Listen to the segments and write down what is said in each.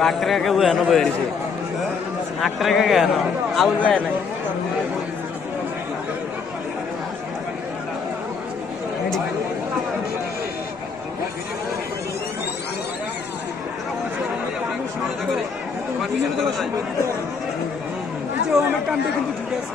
আট টাকা কেউ এনো বেড়েছে আট টাকা কেন? আউল বেড়ে নাই। এই যে অনেক কামটা কিন্তু ঠিক আছে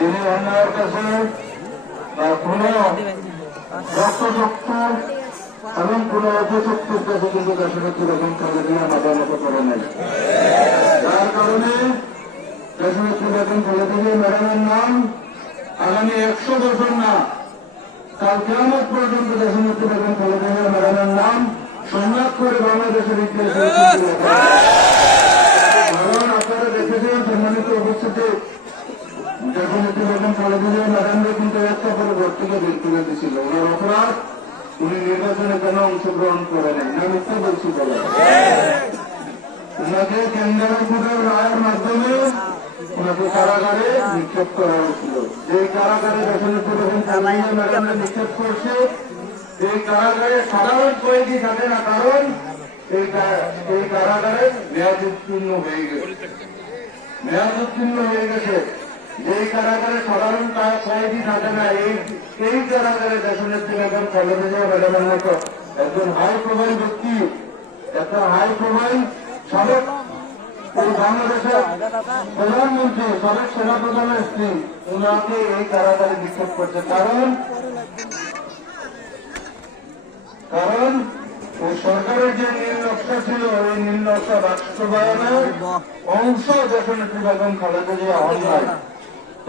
যিনি অন্যায়ের কাছে কোনো রক্তচক্ষু এবং কোন অপশক্তির কাছে কিন্তু দেশের দেশনেত্রী বেগম খালেদা মাথা মতো করে নাই। যার কারণে দেশের দেশনেত্রী বেগম খালেদা ম্যাডামের নাম আগামী একশো বছর না, কাল কেমন পর্যন্ত দেশের দেশনেত্রী বেগম খালেদা ম্যাডামের নাম সংঘাত করে বাংলাদেশের ইতিহাসে ঐতিহ্য লেখা। কারণ আপনারা দেখেছেন সম্মানিত উপস্থিতি ম্যাডামরা কিন্তু একটা দিয়েছিল ওনার অপরাধ উনি নির্বাচনে কেন অংশগ্রহণ করে নাই? না মিথ্যা বলছি বলে। ওনাকে কেন্দ্রের রায়ের মাধ্যমে ওনাকে কারাগারে নিক্ষেপ করা হয়েছিল। যে কারাগারে ম্যাডামরা নিক্ষেপ করছে। এই কারাগারে সাধারণ কয়েদি থাকে না কারণ এই এই কারাগারে মেয়াদ উত্তীর্ণ হয়ে গেছে। মেয়াদ উত্তীর্ণ হয়ে গেছে। যেই কারাগারে সাধারণ কয়েদি থাকে না। এই এই কারাগারে দেশনেত্রী বেগম খালেদা জিয়া ম্যাডামের মতো। একজন হাই প্রোফাইল ব্যক্তি। একটা হাই প্রোফাইল সাবেক এই বাংলাদেশের প্রধানমন্ত্রী, সাবেক সেনাপ্রধানের স্ত্রী। উনাকে এই কারাগারে নিক্ষেপ করছে। কারণ কারণ ওই সরকারের যে নীল নকশা ছিল ওই নীল নকশা বাস্তবায়নের অংশ দেশনেত্রী বেগম খালেদা জিয়া তা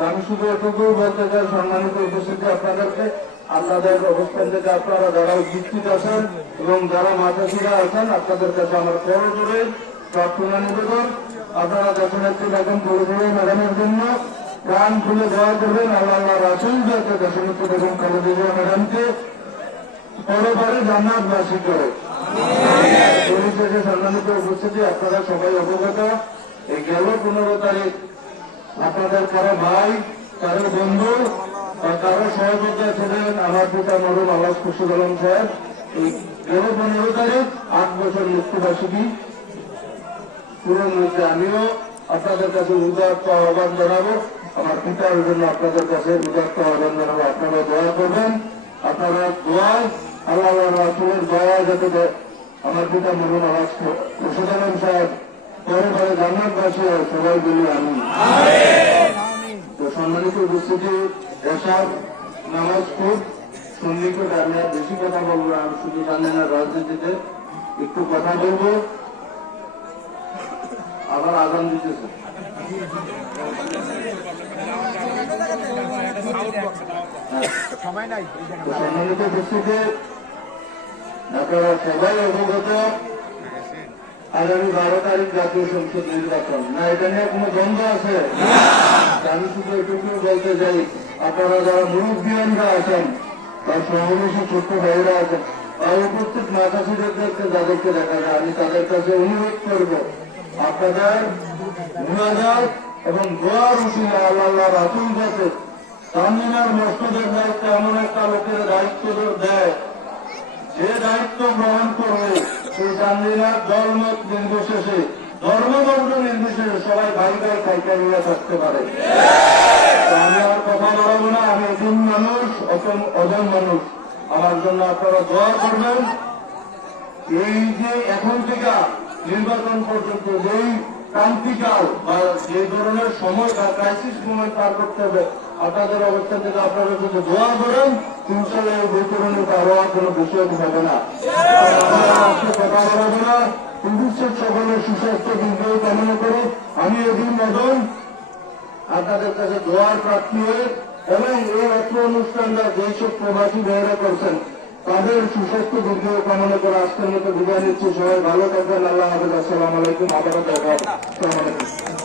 আমি শুধু এটুকু বলতে চাই, সম্মানিত উপস্থিতি আপনাদেরকে। আপনাদের অবস্থান থেকে আপনারা যারা উপস্থিত আছেন এবং যারা মাথা শিরা আছেন, আপনাদের কাছে আমার করো করে প্রার্থনা নিবেদন। আপনারা দেশনেত্রী বেগম জিয়া ম্যাডামের জন্য, প্রাণ খুলে দোয়া করবেন। আল্লাহ রাসুল যাতে দেশনেত্রী বেগম খালেদা জিয়া ম্যাডামকে পরবারে জান্নাতবাসী করে। পরিশেষে সম্মানিত উপস্থিতি, আপনারা সবাই অবগত। এই গেল পনেরো তারিখ। আপনাদের কারও ভাই, কারও বন্ধু কারও সহযোগিতা ছিলেন, আমার পিতা মরুম আওয়াজ খুশি আলম সাহেব এই গেল পনেরো তারিখ, আট বছর মুক্তিবার্ষিকী। পুরো হয়েছে আমিও আপনাদের কাছে উদার্ত আহ্বান জানাব। আমার পিতার জন্য আপনাদের কাছে উদার্ত আহ্বান জানাব। আপনারা দয়া করবেন, আপনারা দোয়ায়, আল্লাহ রাসুলের দয়া যাতে আমার পিতা মরুন আওয়াজ খুশি সাহেব পরে পরে জান্নাতবাসী সবাই বলি আমি তো সম্মানিত উপস্থিতি এসব নামাজ খুব সন্নিকট আমি আর বেশি কথা বলব আমি শুধু জানি না রাজনীতিতে একটু কথা বলব। আবার আগাম দিতেছে। সম্মানিত উপস্থিতি আপনারা সবাই অবগত আগামী বারো তারিখ জাতীয় সংসদ নির্বাচন। না, এটা নিয়ে কোনো দ্বন্দ্ব আছে? আমি শুধু এটুকু বলতে চাই, আপনারা যারা মুরব্বীরা আছেন বা সমাবেশী ছোট্ট ভাইরা আছেন বা উপস্থিত মাতাসিদেরকে যাদেরকে দেখা যায়, আমি তাদের কাছে অনুরোধ করব, আপনাদের মুনাজাত এবং দোয়ার উচিত আল্লাহ রাসুল যাতে তামিনার মসজিদের দায়িত্ব, এমন একটা লোকের দায়িত্ব দেয়, যে দায়িত্ব গ্রহণ করবে সেই চান্দিনার দলমত নির্বিশেষে ধর্মবর্গ নির্বিশেষে সবাই ভাই ভাই খাইকারিয়া থাকতে পারে। আমি আর কথা বলব না, আমি একজন মানুষ অসম অজন মানুষ। আমার জন্য আপনারা দোয়া করবেন। এই যে এখন থেকে নির্বাচন পর্যন্ত যেই ক্রান্তিকাল বা যে ধরনের সময় বা ক্রাইসিস মোমেন্ট পার করতে হবে, আপনাদের অবস্থান থেকে আপনারা যদি দোয়া করেন ইনশাল্লাহ এই বৈতরণের আরও আর কোনো বিষয় হবে না। কথা বলব না পুলিশের সকলের সুস্বাস্থ্য দীর্ঘ কামনা করে আমি এদিন মদন আপনাদের কাছে দোয়ার প্রার্থী হয়ে এবং এই অর্থ অনুষ্ঠানটা যেসব প্রবাসী ভাইয়েরা করছেন তাদের সুস্বাস্থ্য দীর্ঘ কামনা করে আজকের মতো বিদায় নিচ্ছি সবাই ভালো থাকবেন আল্লাহ হাফেজ আসসালাম আলাইকুম আবারও দেখা